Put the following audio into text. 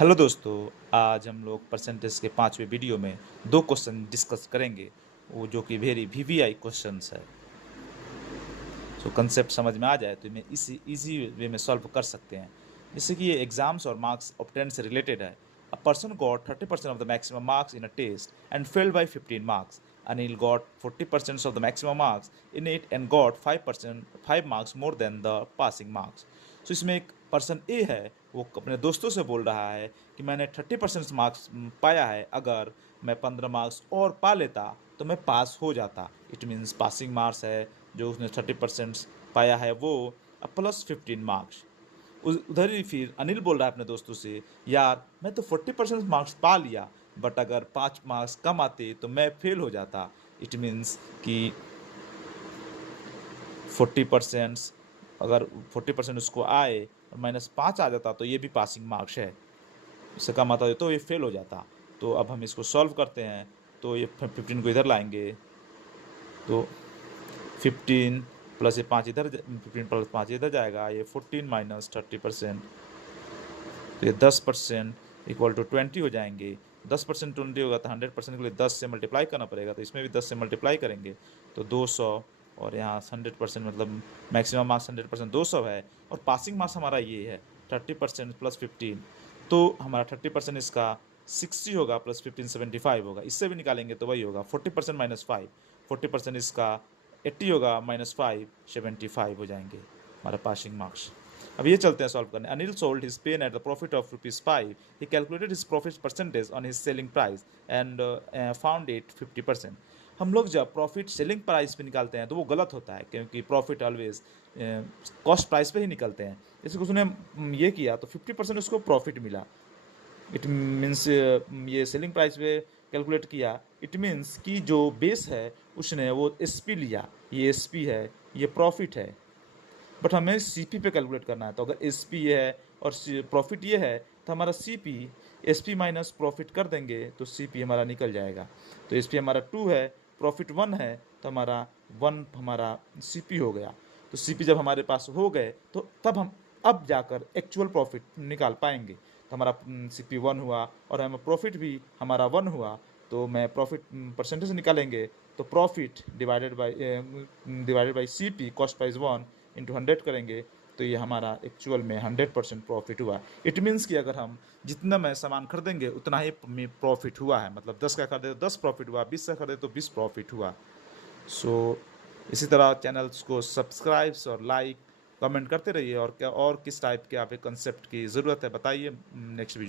Hello दोस्तों, आज हम लोग परसेंटेज के 5वें वीडियो में 2 क्वेश्चन डिस्कस करेंगे, वो जो कि वेरी वीवीआई क्वेश्चंस है। सो कंसेप्ट समझ में आ जाए तो इन्हें इजी वे में सॉल्व कर सकते हैं। जैसे कि ये एग्जाम्स और मार्क्स ऑब्टेन से रिलेटेड है। A person got 30% of the maximum marks in a test and failed by 15 marks. Anil got 40% of the maximum marks in it and got 5 marks more than the passing marks. So इसमें एक person ए है, वो अपने दोस्तों से बोल रहा है कि मैंने 30% मार्क्स पाया है, अगर मैं 15 मार्क्स और पा लेता तो मैं पास हो जाता। इट मीन्स पासिंग मार्क्स है जो उसने 30% पाया है वो, प्लस 15 मार्क्स। उधर ही फिर अनिल बोल रहा है अपने दोस्तों से, यार मैं तो 40% मार्क्स पा लिया, बट अगर 5 मार्क्स कम आते तो मैं फेल हो जाता। इट मीन्स कि 40%, अगर 40% उसको आए और -5 आ जाता तो ये भी पासिंग मार्क्स है, उससे कम आता तो ये फेल हो जाता। तो अब हम इसको सॉल्व करते हैं। तो ये 15 को इधर लाएंगे तो 15 प्लस ये 5 इधर, 15 प्लस 5 इधर जाएगा, ये 14 माइनस 30%, तो ये 10% इक्वल टू 20 हो जाएंगे। 10% 20 होगा तो 100% के लिए 10 से मल्टीप्लाई करना पड़ेगा, तो इसमें भी 10 से मल्टीप्लाई करेंगे तो 200, और यहाँ 100% मतलब मैक्सिमम मार्क्स 100% 200 है, और पासिंग मार्क्स हमारा ये है 30% प्लस 15, तो हमारा 30% इसका 60 होगा, प्लस 15 75 होगा। इससे भी निकालेंगे तो वही होगा 40% माइनस 5, 40% इसका 80 होगा, -5 75 हो जाएंगे हमारा पासिंग मार्क्स। अब ये चलते हैं सॉल्व करने। Anil sold his pain at the profit of ₹5। He calculated his profit percentage on his selling price and found it 50%। हम लोग जब प्रॉफिट सेलिंग प्राइस पे निकालते हैं तो वो गलत होता है, क्योंकि प्रॉफिट ऑलवेज कॉस्ट प्राइस पे ही निकलते हैं। जैसे कि उसने ये किया तो 50% उसको प्रॉफिट मिला। इट मीन्स ये सेलिंग प्राइस पे कैलकुलेट किया, इट मीन्स कि जो बेस है उसने वो एसपी लिया, ये एसपी है, ये प्रॉफिट है, बट हमें सीपी पे कैलकुलेट करना है। तो अगर एसपी ये है और प्रॉफिट ये है तो हमारा सीपी, एसपी माइनस प्रॉफिट कर देंगे तो सीपी हमारा निकल जाएगा। तो एसपी हमारा 2 है, प्रॉफिट 1 है, तो हमारा 1 हमारा सीपी हो गया। तो सीपी जब हमारे पास हो गए तो तब हम अब जाकर एक्चुअल प्रॉफिट निकाल पाएंगे। तो हमारा सीपी 1 हुआ और हमें प्रॉफिट भी हमारा 1 हुआ, तो मैं प्रॉफिट परसेंटेज निकालेंगे तो profit divided by CP cost price 1 into 100 करेंगे, तो ये हमारा एक्चुअल में 100% प्रॉफिट हुआ। इट मीन्स कि अगर हम जितना में सामान खरीदेंगे उतना ही प्रॉफिट हुआ है, मतलब 10 का खरीदे तो 10 प्रॉफिट हुआ, 20 का खरीदे तो 20 प्रॉफिट हुआ। सो इसी तरह चैनल्स को सब्सक्राइब और लाइक कमेंट करते रहिए, और क्या और किस टाइप के आप कंसेप्ट की ज़रूरत है बताइए नेक्स्ट वीडियो।